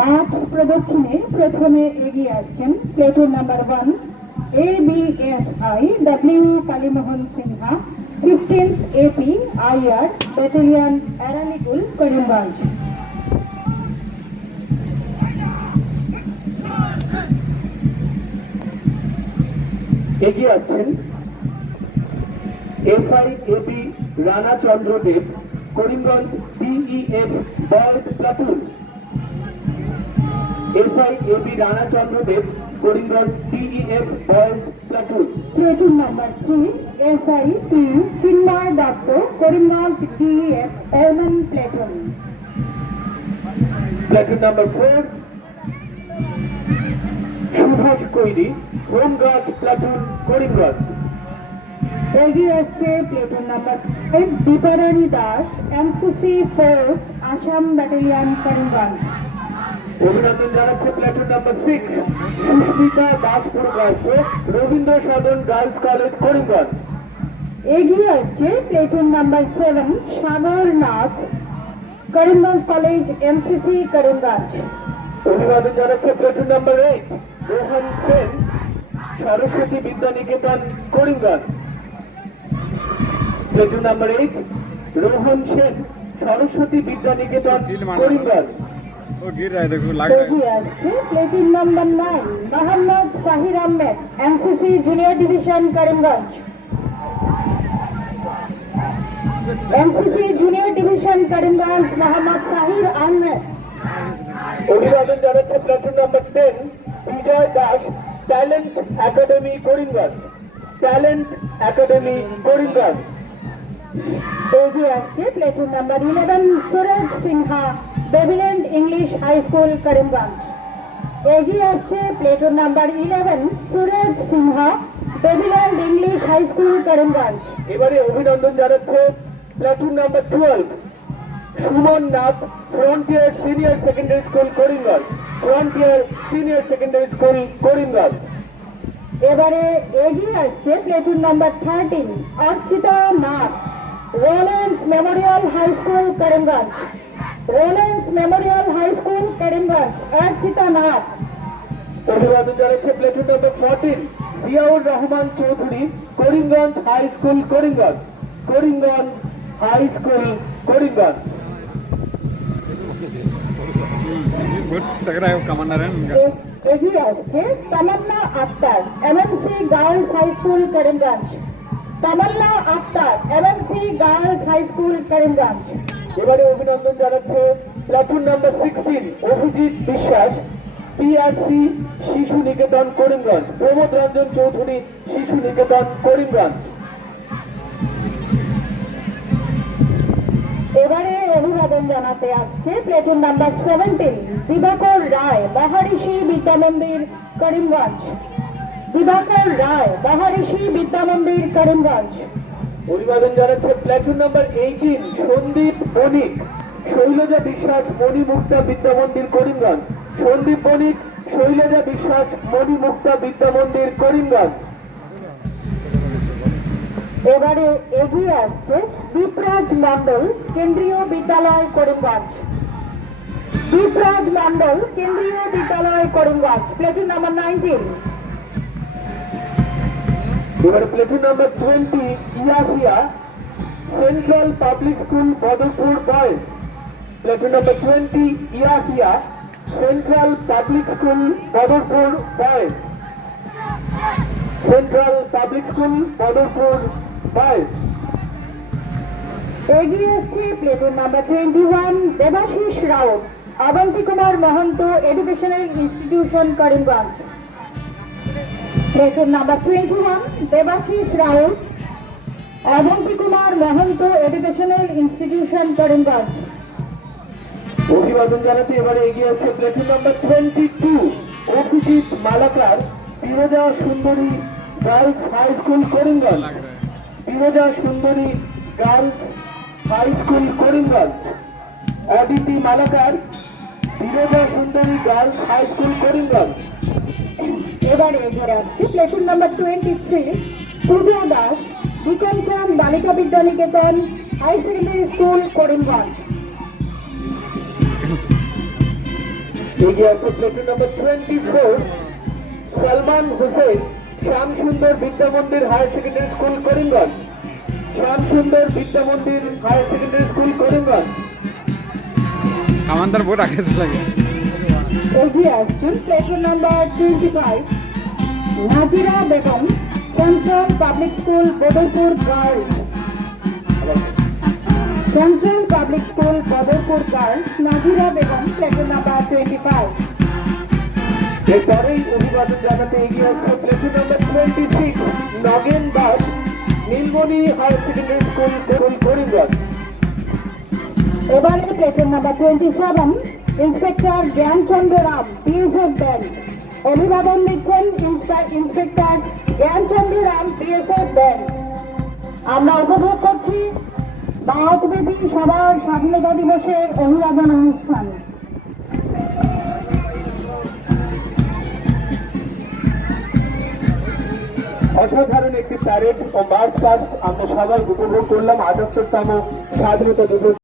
মাঠ প্রদক্ষিণে প্রথমে এগিয়ে আসছেন platoon number 1 ABSI W Kalimohan Sinha 15th AP IR battalion Eraligul Karimganj. এগিয়ে আসছেন FIAB Rana Chandradev Karimganj DEF boys platoon. FIAB Rana Chandradev Karimganj DEF boys platoon. Platoon number 3 SI3 Chinmoy Datta Karimganj DEF airman platoon. Platoon number 4 Subhash Koiri home guard platoon Karimganj. এগিয়ে আসছে platoon number 5 Diparani Das MCC 4 Assam battalion Karimganj. অভিনন্দন জানাচ্ছে প্লাটুন নাম্বার 6 সুস্মিতা দাস প্রকাশ্য Rabindra Sadan girls college Karimganj. এগিয়ে আসছে platoon number 7 Sagar Nath Karimganj college MCC Karimganj. অভিবাদন জানাচ্ছে platoon number 8 Rohan Sen Saraswati Vidyaniketan Karimganj. Platoon number 8 Rohan Sen Saraswati Vidyaniketan Karimganj. এগিয়ে আসছে platoon number 9 Mohammad Sahir Ahmed MCC junior division Karimganj. MCC junior division Karimganj Mohammad Sahir Ahmed. অভিবাদন জানাচ্ছে platoon number 10 Bijoy Das talent academy Karimganj. Talent academy Karimganj. এগিয়ে আসছে platoon number 11 Suraj Sinha Babyland English high school Karimganj. এগিয়ে আসছে platoon number 11 Suraj Sinha Babyland English high school Karimganj. এবারে অভিনন্দন জানাচ্ছে platoon number 12 Suman Nath frontier senior secondary school Karimganj. Frontier senior secondary school Karimganj. এবারে এগিয়ে আসছে platoon number 13 Archita Nath Rolence memorial high school Karimganj. Rolence memorial high school Karimganj Archita Nath. অভিবাদন জানাচ্ছে platoon number 14 Ziaur Rahman Chowdhury Karimganj high school Karimganj. Karimganj high school Karimganj. এগিয়ে আসছে Tamanna Akhtar MMC girls high school Karimganj. Tamanna Akhtar MMC girls high school Karimganj. এবারে অভিনন্দন জানাচ্ছে প্লাটুন নাম্বার 16 অভিজিৎ বিশ্বাস PRC শিশু নিকেতন করিমগঞ্জ। প্রমোদ রঞ্জন চৌধুরী শিশু নিকেতন করিমগঞ্জ। এবারে অভিবাদন জানাতে আসছে প্লেটুন নাম্বার 17 দিবাকর রায় মহারিষি বিদ্যা মন্দির করিমগঞ্জ। দিবাকর রায় মহারিষি বিদ্যা মন্দির করিমগঞ্জ। অভিবাদন জানাচ্ছে প্লাটুন নাম্বার 18 সন্দীপ বণিক শৈলজা বিশ্বাস মণিমুক্তা বিদ্যা মন্দির করিমগঞ্জ। সন্দীপ বণিক শৈলজা বিশ্বাস মণিমুক্তা বিদ্যা মন্দির করিমগঞ্জ। এবারে এগিয়ে আসছে দীপরাজ মন্ডল কেন্দ্রীয় বিদ্যালয় করিমগঞ্জ। দীপরাজ মন্ডল কেন্দ্রীয় বিদ্যালয় করিমগঞ্জ প্লেটুন নাম্বার 19। এবারে platoon number 20 Yahiya central public school Badarpur boys. Platoon number 20 Yahiya central public school Badarpur boys. Central public school Badarpur boys. এগিয়ে আসছে platoon number 21 Debashis Raut Abanti Kumar Mahanta educational institution Karimganj. Platoon number 21 Debashis Raut Abanti Kumar Mahanta educational institution Karimganj. অভিবাদন জানাতে এবারে এগিয়ে আছে platoon number 22 Abhijit Malakar Biraja Sundari girls high school Karimganj. Biraja Sundari girls high school Karimganj. Aditi Malakar Biraja Sundari girls high school Karimganj. এবারে এগিয়ে আসছে platoon number 23 Puja Das Bikanchan Balika Vidyaniketan high secondary school Karimganj. এগিয়ে আসছে platoon number 24 Salman Hossain Shyam Sundar Vidya Mandir higher secondary school Karimganj. Shyam Sundar Vidya Mandir higher secondary school Karimganj. আমাদের বোর্ড আগে লাগে এগিয়ে আসছেন platoon number 25 Nazira Begum central public school Badarpur girls. Central public school Badarpur girls Nazira Begum platoon number 25। এরপরেই অভিবাদন জানাতে এগিয়ে আসছে প্লেটুন নাম্বার 26 নগেন দাস নীলমণি হায়ার সেকেন্ডারি স্কুল করিমগঞ্জ। এবারে platoon number 27 inspector Gyanchandra Ram BSF band. অভিবাদন দিচ্ছেন inspector Gyanchandra Ram BSF band. আমরা উপভোগ করছি ভারতব্যাপী সবার স্বাধীনতা দিবসের অভিবাদন অনুষ্ঠান। অসাধারণ একটি প্যারেড ও মার্চ পাস্ট আমরা সবাই উপভোগ করলাম ৭৮তম স্বাধীনতা দিবস।